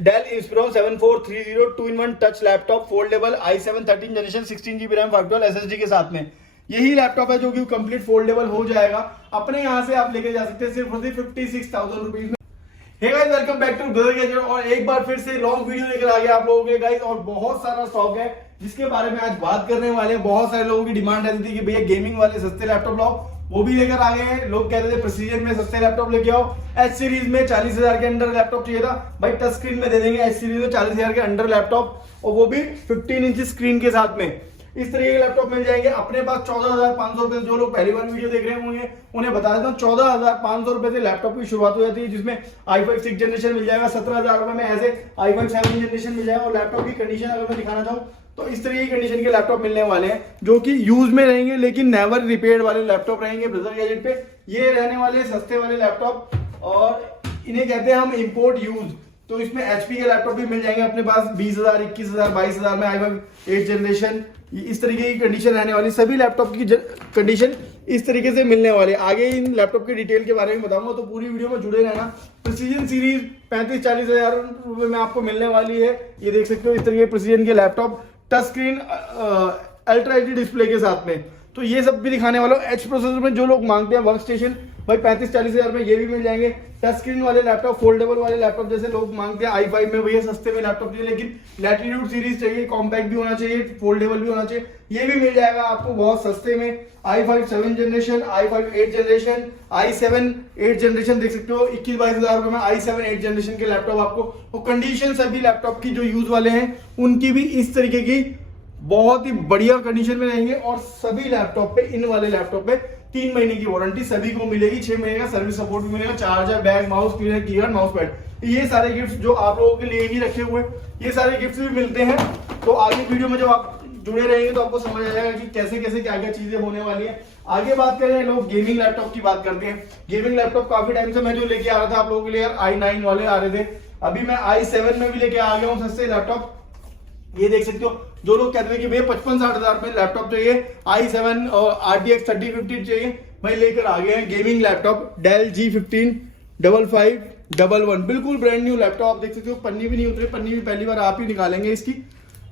Dell Inspiron 7430 2-in-1 touch laptop foldable i7 13 generation 16 GB RAM 512 SSD के साथ में। यही लैपटॉप है जो कि कंप्लीट फोल्डेबल हो जाएगा। अपने यहाँ से आप लेके जा सकते हैं सिर्फ 56,000 रुपीज में। Hey guys, welcome back to brother gadget और एक बार फिर से लॉन्ग वीडियो लेकर आ गया आप लोगों के गाइस। और बहुत सारा स्टॉक है जिसके बारे में आज बात करने वाले हैं। बहुत सारे लोगों की डिमांड रहती थी कि भैया गेमिंग वाले सस्ते लैपटॉप लाओ, वो भी लेकर आ गए हैं। लोग कहते थे प्रेसीजन में सस्ते लैपटॉप लेके आओ, एच सीरीज में 40,000 के अंडर लैपटॉप चाहिए था। भाई टच स्क्रीन में दे देंगे एच सीरीज में 40,000 के अंडर लैपटॉप, और वो भी 15 इंच स्क्रीन के साथ में। इस तरीके के लैपटॉप मिल जाएंगे अपने पास 14,500 रुपए। जो लोग पहली बार वीडियो देख रहे होंगे उन्हें बता देता हूँ, 14,500 रुपए से लैपटॉप की शुरुआत हो जाती है, जिसमें i5 6 जनरेशन मिल जाएगा। 17,000 रुपए में ऐसे i5 7 जनरेशन मिल जाएगा। और लैपटॉप की कंडीशन अगर मैं दिखाना चाहूँ तो इस तरीके की कंडीशन के लैपटॉप मिलने वाले हैं जो कि यूज में रहेंगे, लेकिन नेवर रिपेयर्ड वाले लैपटॉप रहेंगे ब्रदर गैजेट पे। ये रहने वाले सस्ते वाले लैपटॉप, और इन्हें कहते हैं हम इंपोर्ट यूज। तो इसमें एचपी के लैपटॉप भी मिल जाएंगे अपने पास 20,000, 21,000, 22,000 में i5 8 जनरेशन। इस तरीके की कंडीशन रहने वाली, सभी लैपटॉप की कंडीशन इस तरीके से मिलने वाली। आगे इन लैपटॉप के डिटेल के बारे में बताऊंगा, तो पूरी वीडियो में जुड़े रहना। प्रेसीजन सीरीज 35-40 हजार रुपए में आपको मिलने वाली है। ये देख सकते हो इस तरीके प्रेसीजन के laptop, touch screen ultra HD display के साथ में। तो ये सब भी दिखाने वाला हूँ। एच प्रोसेसर में जो लोग मांगते हैं वर्क स्टेशन, भाई 35-40 हजार में ये भी मिल जाएंगे। टच स्क्रीन वाले लैपटॉप, फोल्डेबल वाले लैपटॉप जैसे लोग मांगते हैं i5 में, भैया सस्ते में लैपटॉप चाहिए लेकिन लैटिट्यूड सीरीज चाहिए, कॉम्पैक्ट भी होना चाहिए, फोल्डेबल भी होना चाहिए, ये भी मिल जाएगा आपको बहुत सस्ते में। i5 7 generation, i5 8 generation, i7 8 generation देख सकते हो 21-22 हजार रुपए में i7 8 जनरेशन के लैपटॉप आपको। और कंडीशन सभी लैपटॉप की जो यूज वाले हैं उनकी भी इस तरीके की बहुत ही बढ़िया कंडीशन में रहेंगे। और सभी लैपटॉप पे, इन वाले लैपटॉप पे 3 महीने की वारंटी सभी को मिलेगी, 6 महीने का सर्विस सपोर्ट भी मिलेगा, charger, bag, mouse, cleaner, keyboard, mouse pad, ये सारे गिफ्ट जो आप लोगों के लिए ही रखे हुए, ये सारे गिफ्ट भी मिलते हैं। तो आगे वीडियो में जब आप जुड़े रहेंगे तो आपको समझ आ जाएगा कि कैसे कैसे क्या क्या चीजें होने वाली है। आगे बात करें, लोग गेमिंग लैपटॉप की बात करते हैं। गेमिंग लैपटॉप काफी टाइम से मैं जो लेके आ रहा था आप लोगों के लिए, i9 वाले आ रहे थे, अभी मैं i7 में भी लेके आ गया हूँ सस्ते लैपटॉप। ये देख सकते हो, जो लोग कहते हैं कि भैया 55-60 हजार में लैपटॉप चाहिए, i7 और RTX 3050 चाहिए, भाई लेकर आ गए हैं गेमिंग लैपटॉप डेल G15 5511, बिल्कुल ब्रांड न्यू लैपटॉप। आप देख सकते हो, पन्नी भी नहीं उतरे, पन्नी भी पहली बार आप ही निकालेंगे इसकी।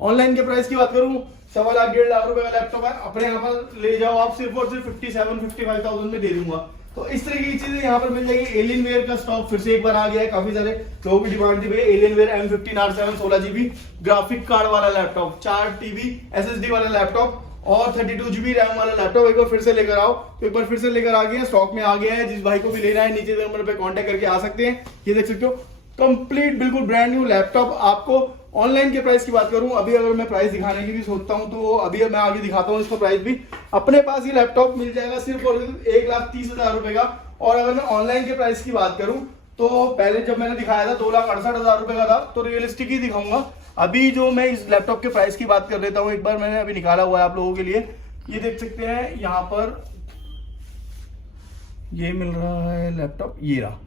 ऑनलाइन के प्राइस की बात करूं, 1.25 लाख 1.5 लाख रुपए का लैपटॉप है। अपने यहाँ पर ले जाओ आप, सिर्फ और सिर्फ 57-55,000 में दे दूंगा। तो इस तरीके की चीजें यहाँ पर मिल जाएगी। एलियनवेयर का स्टॉक फिर से एक बार आ गया है, काफी सारे लोगों की डिमांड थी भैया Alienware M15R7 16 GB graphic card वाला लैपटॉप, 4 TB SSD वाला लैपटॉप और 32 GB रैम वाला लैपटॉप एक बार फिर से लेकर आओ। तो एक बार फिर से लेकर आ गया, स्टॉक में आ गया है। जिस भाई को भी लेना है नीचे नंबर पे कांटेक्ट करके आ सकते हैं। ये देख सकते हो कंप्लीट बिल्कुल ब्रांड न्यू लैपटॉप आपको। ऑनलाइन के प्राइस की बात करूं, अभी अगर मैं प्राइस दिखाने की भी सोचता हूं तो अभी मैं आगे दिखाता हूं इसका प्राइस भी। अपने पास ये लैपटॉप मिल जाएगा सिर्फ और सिर्फ 1,30,000 रुपए का। और अगर मैं ऑनलाइन के प्राइस की बात करूं तो पहले जब मैंने दिखाया था 2,68,000 रुपए का था, तो रियलिस्टिक ही दिखाऊंगा। अभी जो मैं इस लैपटॉप के प्राइस की बात कर लेता हूँ, एक बार मैंने अभी निकाला हुआ है आप लोगों के लिए। ये देख सकते हैं यहाँ पर, ये मिल रहा है लैपटॉप, ये रहा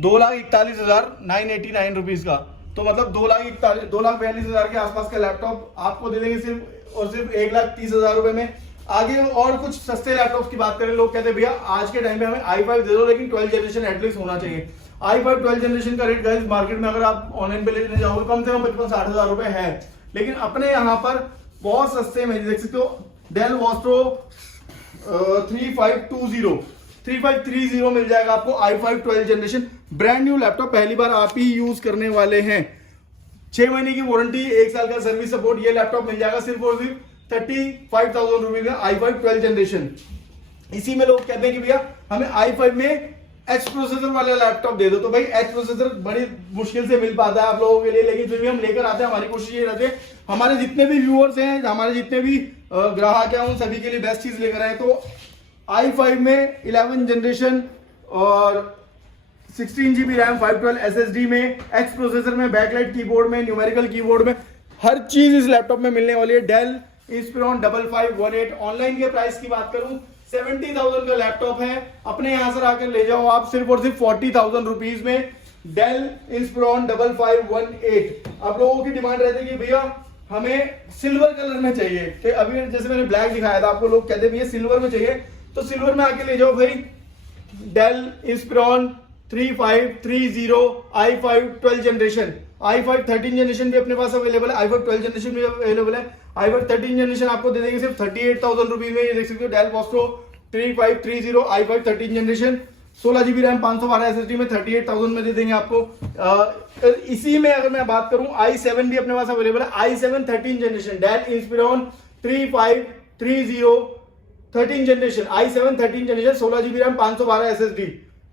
2,41,989 रुपीज का। तो मतलब 2,42,000 के आसपास का लैपटॉप आपको दे देंगे सिर्फ और सिर्फ 1,30,000 रुपए में। आगे और कुछ सस्ते लैपटॉप की बात करें, लोग कहते हैं भैया आज के टाइम पे हमें i5 दे दो लेकिन 12 जनरेशन एटलीस्ट होना चाहिए। i5 12 जनरेशन का रेट गाइस मार्केट में अगर आप ऑनलाइन पे लेने जाओगे कम से कम 55-60 हजार रुपए है, लेकिन अपने यहाँ पर बहुत सस्ते में देख सकते हो डेल वॉस्ट्रो 3530 मिल जाएगा आपको, i5 12 generation brand new laptop, पहली बार आप ही यूज करने वाले हैं। 6 महीने की वारंटी, 1 साल का सर्विस सपोर्ट, ये लैपटॉप मिल जाएगा सिर्फ और सिर्फ 35,000 रुपए का i5 12 जनरेशन। इसी में लोग कहते हैं कि भैया हमें i5 में एच प्रोसेसर वाला लैपटॉप दे दो, तो भाई एच प्रोसेसर बड़ी मुश्किल से मिल पाता है आप लोगों के लिए, लेकिन फिर भी हम लेकर आते हैं। हमारी कोशिश ये रहती है हमारे जितने भी व्यूअर्स हैं, हमारे जितने भी ग्राहक हैं, उन सभी के लिए बेस्ट चीज लेकर आए। तो i5 में 11 जनरेशन और 16 GB रैम 512 SSD में, एक्स प्रोसेसर में, बैकलाइट कीबोर्ड में, न्यूमेरिकल कीबोर्ड में, हर चीज इस लैपटॉप में मिलने वाली है। Dell Inspiron 5518। ऑनलाइन के प्राइस की बात करूं 70,000 का लैपटॉप है, अपने यहां से आकर ले जाओ आप सिर्फ और सिर्फ 40,000 रुपीज में। Dell Inspiron 5518। आप लोगों की डिमांड रहती है कि भैया हमें सिल्वर कलर में चाहिए, कि अभी जैसे मैंने ब्लैक दिखाया था आपको, लोग कहते हैं भैया सिल्वर में चाहिए, तो सिल्वर में आके ले जाओ भाई। Dell Inspiron 3530 i5 12 generation i5 13 generation भी अपने पास अवेलेबल है, i5 12 जनरेशन भी अवेलेबल है। i5 13 जनरेशन आपको दे देंगे सिर्फ 38,000 रुपीज में। ये देख सकते हो डेल पोस्टो 3530 i5 13 generation 16 GB RAM 512 SSD में 38,000 में दे देंगे आपको। इसी में अगर मैं बात करूं i7 भी अपने पास अवेलेबल है, i7 13 generation Dell Inspiron 3530 13 generation i7 13 generation 16 GB RAM 512 SSD।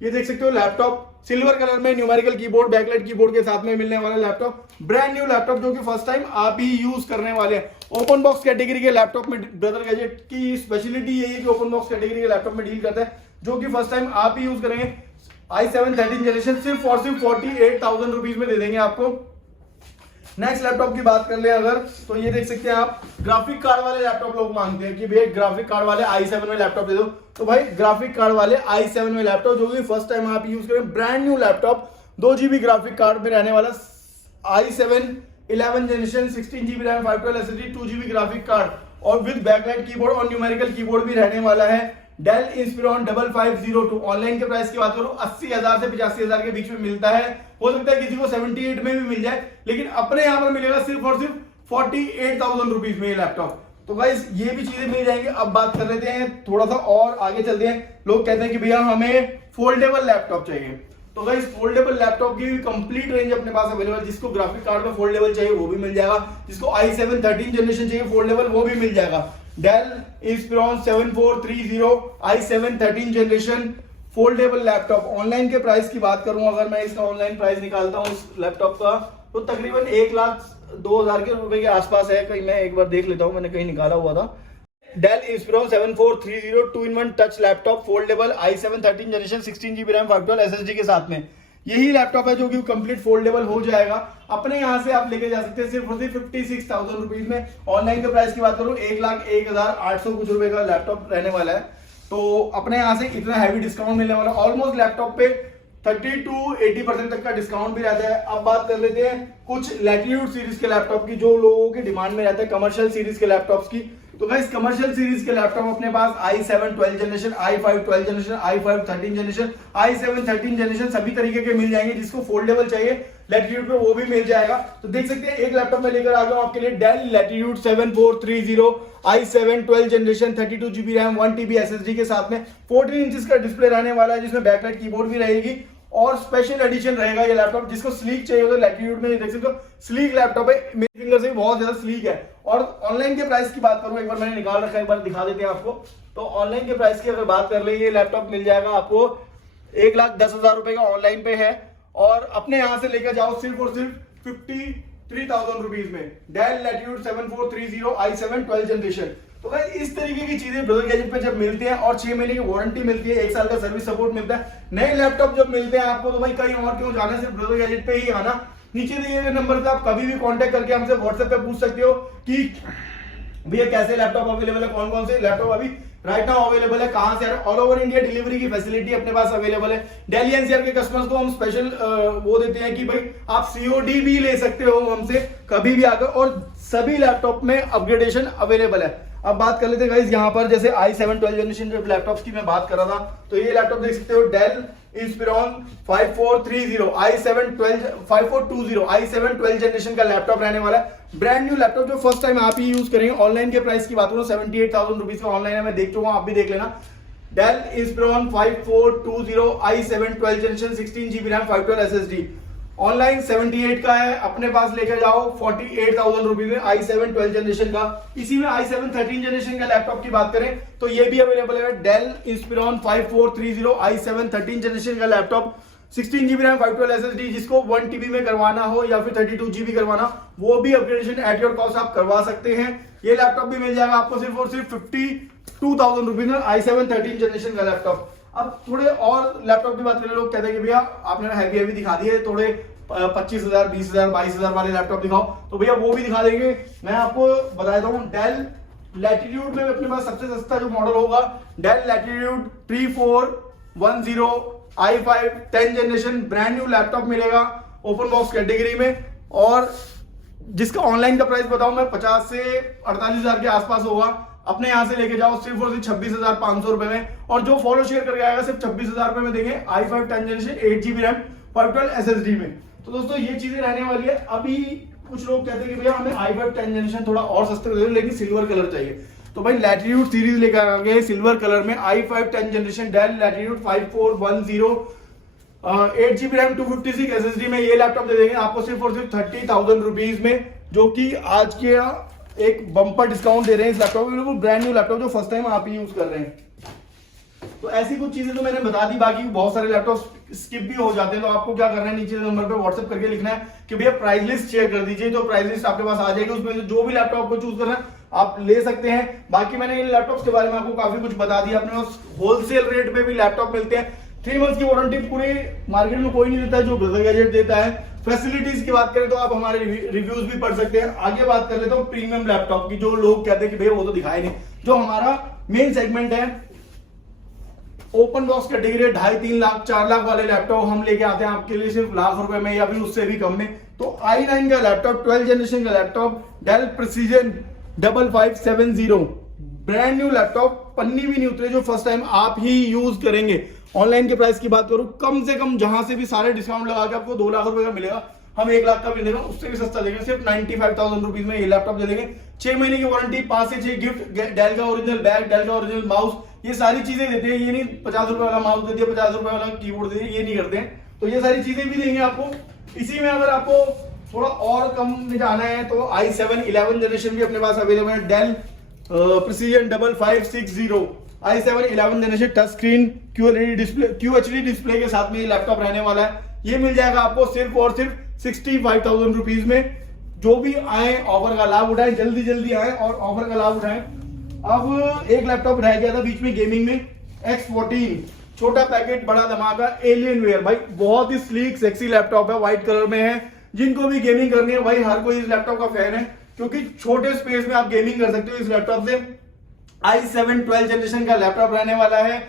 ये देख सकते हो लैपटॉप सिल्वर कलर में न्यूमेरिकल कीबोर्ड बैकलाइट कीबोर्ड के साथ में मिलने वाला लैपटॉप, ब्रांड न्यू लैपटॉप जो कि फर्स्ट टाइम आप ही यूज करने वाले हैं। ओपन बॉक्स कैटेगरी के लैपटॉप में ब्रदर गैजेट की स्पेशलिटी यही है कि ओपन बॉक्स कैटेगरी के लैपटॉप में डील करता है, जो कि फर्स्ट टाइम आप ही यूज करेंगे। i7 13 जनरेशन सिर्फ और सिर्फ 48,000 रुपीज में दे देंगे आपको। नेक्स्ट लैपटॉप की बात कर ले अगर, तो ये देख सकते हैं आप, ग्राफिक कार्ड वाले लैपटॉप लोग मांगते हैं कि भैया ग्राफिक कार्ड वाले i7 में लैपटॉप दे दो, तो भाई ग्राफिक कार्ड वाले i7 में लैपटॉप जो कि फर्स्ट टाइम आप यूज करें, brand new laptop 2 GB graphic card में रहने वाला i7 11 generation 16 GB RAM 512 SSD 2 GB graphic card और विद बैकलाइट कीबोर्ड और न्यूमेरिकल कीबोर्ड भी रहने वाला है। डेल इंस्पिरॉन 5502 ऑनलाइन के प्राइस की बात करूं 80,000 से 85,000 के बीच में मिलता है। हो सकता है किसी को 78 में भी मिल जाए, लेकिन अपने यहाँ पर मिलेगा सिर्फ और सिर्फ 48,000 रुपीज में ये लैपटॉप। तो गाइस ये भी चीजें मिल जाएंगे। अब बात कर लेते हैं थोड़ा सा और आगे चलते हैं। लोग कहते हैं कि भैया हमें फोल्डेबल लैपटॉप चाहिए, तो गाइस फोल्डेबल लैपटॉप की कंप्लीट रेंज अपने पास अवेलेबल। जिसको ग्राफिक कार्ड में फोल्डेबल चाहिए वो भी मिल जाएगा, जिसको i7 13 जनरेशन चाहिए फोल्डेबल वो भी मिल जाएगा। Dell Inspiron 7430 i7 13 generation foldable laptop. Online के प्राइस की बात करूं अगर मैं इसका ऑनलाइन प्राइस निकालता हूं इस लैपटॉप का, तो तकरीबन 1,02,000 के रुपए के आसपास है। कहीं मैं एक बार देख लेता हूं, मैंने कहीं निकाला हुआ था। Dell Inspiron 7430 2-in-1 touch laptop foldable i7 13 generation 16 GB RAM 512 SSD के साथ में। यही लैपटॉप है जो कि कंप्लीट फोल्डेबल हो जाएगा। अपने यहाँ से आप लेके जा सकते हैं सिर्फ 56,000 रुपीज में। ऑनलाइन के प्राइस की बात करूँ 1,01,800 कुछ रुपए का लैपटॉप रहने वाला है। तो अपने यहाँ से इतना हैवी डिस्काउंट मिलने वाला है। ऑलमोस्ट लैपटॉप पे 30 to 80% तक का डिस्काउंट भी रहता है। अब बात कर लेते हैं कुछ लैटिट्यूड सीरीज के लैपटॉप की जो लोगों की डिमांड में रहता है, कमर्शियल सीरीज के लैपटॉप्स की। तो गाइस कमर्शियल सीरीज के लैपटॉप अपने पास i7 12 generation, i5 12 generation, i5 13 generation, i7 13 generation सभी तरीके के मिल जाएंगे। जिसको फोल्डेबल चाहिए लैटिट्यूड पे वो भी मिल जाएगा। तो देख सकते हैं एक लैपटॉप में लेकर आ गया हूं आपके लिए Dell latitude 7430 i7 12 generation 32 GB RAM 1 TB SSD के साथ में 14 इंचेस का डिस्प्ले रहने वाला है, जिसमें बैकलाइट कीबोर्ड भी रहेगी और स्पेशल एडिशन रहेगा ये लैपटॉप। जिसको स्लीक चाहिए तो लैटिट्यूड में देख सकते हो स्लीक लैपटॉप है, मेरे फिंगर से भी बहुत ज्यादा स्लीक है। और ऑनलाइन के प्राइस की बात करूं, एक बार मैंने निकाल रखा है, एक बार दिखा देते हैं आपको। तो ऑनलाइन के प्राइस की अगर बात कर ले, ये लैपटॉप मिल जाएगा आपको 1,10,000 रुपए का ऑनलाइन पे है, और अपने यहां से लेकर जाओ सिर्फ और सिर्फ 53,000 रुपीज में। Dell latitude 7430 i7 12 generation. तो भाई इस तरीके की चीजें ब्रदर गैजेट पे जब मिलती हैं और 6 महीने की वारंटी मिलती है, 1 साल का सर्विस सपोर्ट मिलता है, नए लैपटॉप जब मिलते हैं आपको, तो भाई कहीं और क्यों जाना, सिर्फ ब्रदर गैजेट पे ही आना। नीचे दिए गए नंबर पे आप कभी भी कांटेक्ट करके हमसे व्हाट्सएप पे पूछ सकते हो कि भैया कैसे लैपटॉप अवेलेबल है, कौन कौन से लैपटॉप अभी राइट नाउ अवेलेबल है, कहां से। ऑल ओवर इंडिया डिलीवरी की फैसिलिटी अपने पास अवेलेबल है। दिल्ली एनसीआर के कस्टमर्स को हम स्पेशल वो देते हैं कि भाई आप सीओडी भी ले सकते हो हमसे कभी भी आकर, और सभी लैपटॉप में अपग्रेडेशन अवेलेबल है। अब बात कर लेते हैं गाइस यहाँ पर, जैसे i7 12 जनरेशन जो लैपटॉप्स की मैं बात कर रहा था, तो ये लैपटॉप देख सकते हो डेल इंस्पिरॉन 5430 i7 12 जनरेशन का लैपटॉप रहने वाला है। ब्रांड न्यू लैपटॉप जो फर्स्ट टाइम आप ही यूज करेंगे। ऑनलाइन के प्राइस की बात करूं 78,000 रुपीज का ऑनलाइन है, मैं देख चुका हूं, आप भी देख लेना। Dell Inspiron 5420 i7 12 generation 16 GB RAM 512 SSD online 78 का है, अपने पास लेकर जाओ 48,000 रुपीज में i7 12 जनरेशन का। इसी में i7 13 जनरेशन का लैपटॉप की बात करें तो ये भी अवेलेबल है। डेल इंस्पिरॉन 5430 i7 13 जनरेशन का लैपटॉप 16 GB रैम 512 SSD, जिसको 1 TB में करवाना हो या फिर 32 GB करवाना, वो भी अपग्रेडेशन एट योर कॉस्ट आप करवा सकते हैं। ये लैपटॉप भी मिल जाएगा आपको सिर्फ और सिर्फ 52,000 रुपीज में i7 13 जनरेशन का लैपटॉप। अब थोड़े और लैपटॉप की बात करें, लोग कहते हैं कि भैया आपने हैवी हैवी दिखा दिए, थोड़े 25,000 20,000 22,000 वाले लैपटॉप दिखाओ, तो भैया वो भी दिखा देंगे। मैं आपको बता देता हूँ, डेल लैटिट्यूड में अपने पास सबसे सस्ता जो मॉडल होगा Dell latitude 3410 i5 10 generation brand new laptop मिलेगा ओपन बॉक्स कैटेगरी में, और जिसका ऑनलाइन का प्राइस बताऊं मैं 50 से 48,000 के आसपास होगा। अपने यहां से लेके जाओ सिर्फ और सिर्फ 26,500 रुपए में, और जो फॉलो शेयर करके आएगा सिर्फ 26,000 रुपए में देंगे i5 10 generation 8 GB RAM 512 SSD में। तो दोस्तों ये चीजें रहने वाली है। अभी कुछ लोग कहते हैं कि भैया हमें i5 10 जनरेशन थोड़ा और सस्ते में दे दो, लेकिन सिल्वर कलर चाहिए। तो भाई लैटिट्यूड सीरीज लेकर आ गए सिल्वर कलर में i5 10 generation Dell latitude 5410 8GB RAM 256 SSD में ये लैपटॉप दे देंगे आपको सिर्फ और सिर्फ 30,000 रुपीज में, जो कि आज के एक बम्पर डिस्काउंट दे रहे हैं इस लैपटॉप में। बिल्कुल ब्रांड न्यू लैपटॉप जो फर्स्ट टाइम आप ही यूज कर रहे हैं। तो ऐसी कुछ चीजें तो मैंने बता दी, बाकी बहुत सारे लैपटॉप स्किप भी हो जाते हैं। तो आपको क्या करना है, नीचे नंबर पे व्हाट्सएप करके लिखना है कि भैया प्राइस लिस्ट शेयर कर दीजिए, तो प्राइस लिस्ट आपके पास आ जाएगी। उसमें से जो भी लैपटॉप को चूज करना है आप ले सकते हैं। बाकी मैंने इन लैपटॉप्स के बारे में आपको काफी कुछ बता दिया। अपने पास होलसेल रेट पे भी लैपटॉप मिलते हैं। 3 मंथ की वारंटी पूरे मार्केट में कोई नहीं देता है जो ब्रदर गैजेट देता है। फैसिलिटीज की बात करें तो आप हमारे रिव्यूज भी पढ़ सकते हैं। आगे बात कर लेता हूँ प्रीमियम लैपटॉप की, जो लोग कहते हैं कि भैया वो तो दिखाए नहीं। जो हमारा मेन सेगमेंट है open box category 2.5-3 lakh 4 lakh वाले लैपटॉप हम लेके आते हैं आपके लिए सिर्फ लाख रुपए में या फिर उससे भी कम में। तो i9 का लैपटॉप 12 जनरेशन का laptop Dell precision 5570 brand new laptop, पन्नी भी नहीं उतरे, जो फर्स्ट टाइम आप ही यूज करेंगे। ऑनलाइन के प्राइस की बात करूं, कम से कम जहां से भी सारे डिस्काउंट लगा के आपको 2 लाख रुपए का मिलेगा, हम 1 लाख का भी देगा, उससे भी सस्ता देंगे। सिर्फ 95,000 रुपीज में ये लैपटॉप दे देंगे। 6 महीने की वारंटी, 5 से 6 गिफ्ट, डेल का ओरिजिनल बैग, डेल का ओरिजिनल माउस, ये सारी चीजें देते हैं। ये नहीं 50 रुपए वाला माउस दे दिया, 50 रुपए वाला कीबोर्ड दे दिया, ये नहीं करते हैं। तो ये सारी चीजें भी देंगे आपको। इसी में अगर आपको थोड़ा और कम में जाना है तो i7 11 जनरेशन भी अपने पास अवेलेबल है। Dell precision 5560 i7 11 generation touch screen QLED display, QHD display के साथ में ये लैपटॉप रहने वाला है। ये मिल जाएगा आपको सिर्फ और सिर्फ 65,000 रुपीज में। जो भी आए ऑफर का लाभ उठाएं, जल्दी जल्दी आए और ऑफर का लाभ उठाएं। अब एक लैपटॉप रह गया था बीच में गेमिंग में, X14 छोटा पैकेट बड़ा धमाका एलियनवेयर। भाई बहुत ही स्लीक सेक्सी लैपटॉप है, व्हाइट कलर में है। जिनको भी गेमिंग करनी है भाई हर कोई इस लैपटॉप का फैन है, क्योंकि छोटे स्पेस में आप गेमिंग कर सकते हो इस लैपटॉप से। i7 12 जनरेशन का लैपटॉप रहने वाला है।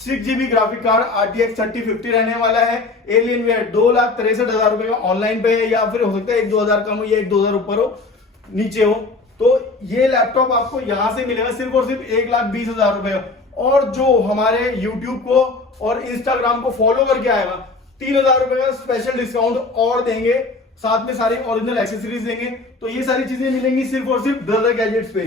6GB ग्राफिक कार्ड RTX 3050 रहने वाला है। एलियनवेयर 2,63,000 रुपए का ऑनलाइन पे है, या फिर हो सकता है 1-2 हजार कम हो या 1-2 हजार ऊपर हो नीचे हो। तो ये लैपटॉप आपको यहां से मिलेगा सिर्फ और सिर्फ 1,20,000 रुपए का। और जो हमारे YouTube को और Instagram को फॉलो करके आएगा 3,000 रुपए का स्पेशल डिस्काउंट और देंगे, साथ में सारी ओरिजिनल एक्सेसरीज देंगे। तो ये सारी चीजें मिलेंगी सिर्फ और सिर्फ ब्रदर गैजेट्स पे।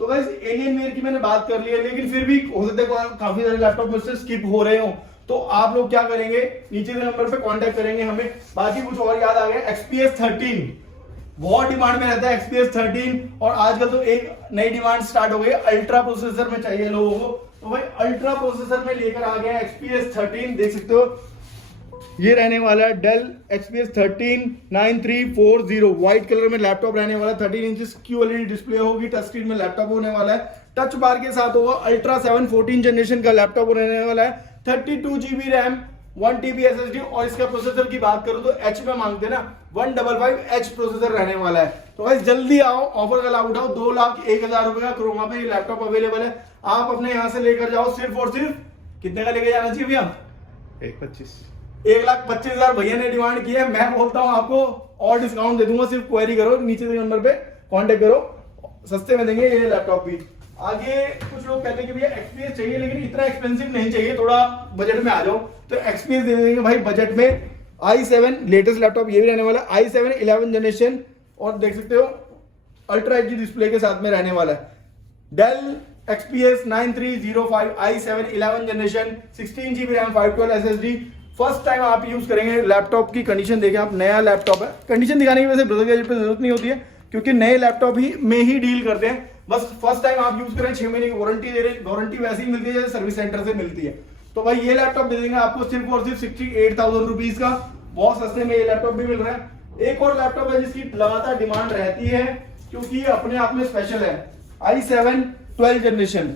तो गाइस एलियनवेयर की मैंने बात कर ली है, लेकिन फिर भी हो सकता है काफी सारे लैपटॉप मुझसे स्किप हो रहे हो। तो आप लोग क्या करेंगे, नीचे के नंबर पे कांटेक्ट करेंगे हमें। बाकी कुछ और याद आ गया, XPS 13 बहुत डिमांड में रहता है। XPS 13 और आजकल तो एक नई डिमांड स्टार्ट हो गई, अल्ट्रा प्रोसेसर में चाहिए लोगों को। तो भाई अल्ट्रा प्रोसेसर में लेकर आ गया XPS 13, देख सकते हो ये रहने वाला है डेल XPS 13 9340 व्हाइट कलर में लैपटॉप रहने वाला है। 13 इंच QLED डिस्प्ले होगी, टच स्क्रीन में लैपटॉप होने वाला है, टच बार के साथ होगा। अल्ट्रा 7 14 जनरेशन का लैपटॉप रहने वाला है। 32GB RAM 1TB SSD। और इसका प्रोसेसर की बात करूं तो H में मांगते हैं ना, 155H प्रोसेसर रहने वाला है। तो भाई जल्दी आओ, ऑफर का लाभ उठाओ। 2,01,000 रुपए का क्रोमा पे ये लैपटॉप अवेलेबल है। आप अपने यहां से लेकर जाओ सिर्फ और सिर्फ कितने का लेके जाना चाहिए भैया? 1,25,000 भैया ने डिमांड की है। मैं बोलता हूं आपको और डिस्काउंट दे दूंगा, सिर्फ क्वेरी करो, नीचे के नंबर पे कांटेक्ट करो, सस्ते में देंगे ये लैपटॉप भी। आगे कुछ लोग कहते हैं कि भैया XPS चाहिए, लेकिन इतना एक्सपेंसिव नहीं चाहिए, थोड़ा बजट में आ जाओ तो XPS दे देंगे भाई बजट में। i7 लेटेस्ट लैपटॉप ये भी रहने वाला है, i7 11 जनरेशन, और देख सकते हो अल्ट्रा HD डिस्प्ले के साथ में रहने वाला है। Dell XPS 9305 i7 11 generation 16GB RAM 512 SSD। First time आप यूज करेंगे लैपटॉप की कंडीशन देखें आप, नया लैपटॉप है। कंडीशन दिखाने की वजह से ब्रदर गैजेट पे जरूरत नहीं होती है, क्योंकि नए लैपटॉप ही में ही डील करते हैं। बस फर्स्ट टाइम आप यूज करें, 6 महीने की वारंटी दे रहे हैं। वारंटी वैसे ही मिलती है जैसे सर्विस सेंटर से मिलती है। तो भाई ये लैपटॉप दे देंगे आपको सिर्फ और सिर्फ 68,000 रुपीज का। बहुत सस्ते में ये लैपटॉप भी मिल रहा है। एक और लैपटॉप है जिसकी लगातार डिमांड रहती है, क्योंकि ये अपने आप में स्पेशल है, i7 12 जनरेशन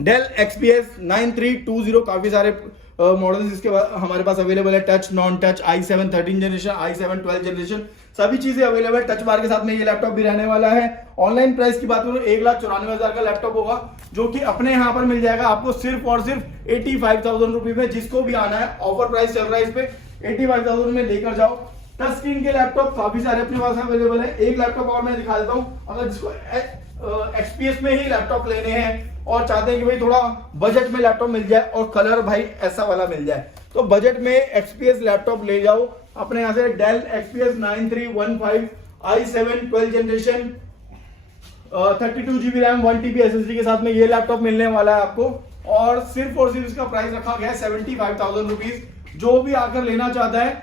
डेल XPS 9320। काफी सारे मॉडल्स इसके हमारे पास अवेलेबल है, touch non touch, i7 13 generation, i7 12 generation, सभी चीजें अवेलेबल। टच बार के साथ में ये लैपटॉप भी रहने वाला है। ऑनलाइन प्राइस की बात करूं 1,94,000 का लैपटॉप होगा, जो कि अपने यहाँ पर मिल जाएगा आपको सिर्फ और सिर्फ 85,000 रुपीज में। जिसको भी आना है ऑफर प्राइस चल रहा है इस पे, 85,000 में लेकर जाओ। टच स्क्रीन के लैपटॉप काफी सारे अपने पास अवेलेबल है। एक लैपटॉप और मैं दिखा देता हूँ, अगर जिसको XPS में ही लैपटॉप लेने हैं और चाहते हैं कि भाई थोड़ा बजट में लैपटॉप मिल जाए और कलर भाई ऐसा वाला मिल जाए, तो बजट में XPS लैपटॉप ले जाओ। अपने यहाँ से Dell XPS 9315 i7 12 generation 32 GB RAM 1 TB SSD के साथ में ये लैपटॉप मिलने वाला है आपको। और सिर्फ इसका प्राइस रखा गया है 75,000 रुपीज। जो भी आकर लेना चाहता है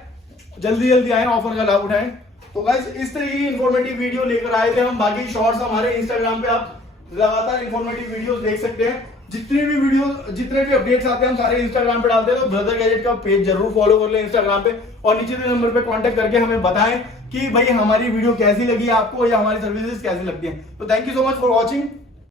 जल्दी जल्दी आए, ऑफर का लाभ उठाएं। तो गाइस इस तरह की इन्फॉर्मेटिव वीडियो लेकर आए थे हम। बाकी शॉर्ट्स हमारे इंस्टाग्राम पे आप लगातार इन्फॉर्मेटिव वीडियोस देख सकते हैं। जितने भी अपडेट्स आते हैं हम सारे इंस्टाग्राम पे डालते हैं, तो ब्रदर गैजेट का पेज जरूर फॉलो कर लें इंस्टाग्राम पे, और नीचे के नंबर पे कांटेक्ट करके हमें बताएं कि भाई हमारी वीडियो कैसी लगी आपको या हमारी सर्विसेज कैसी लगती हैं। तो thank you so much for watching.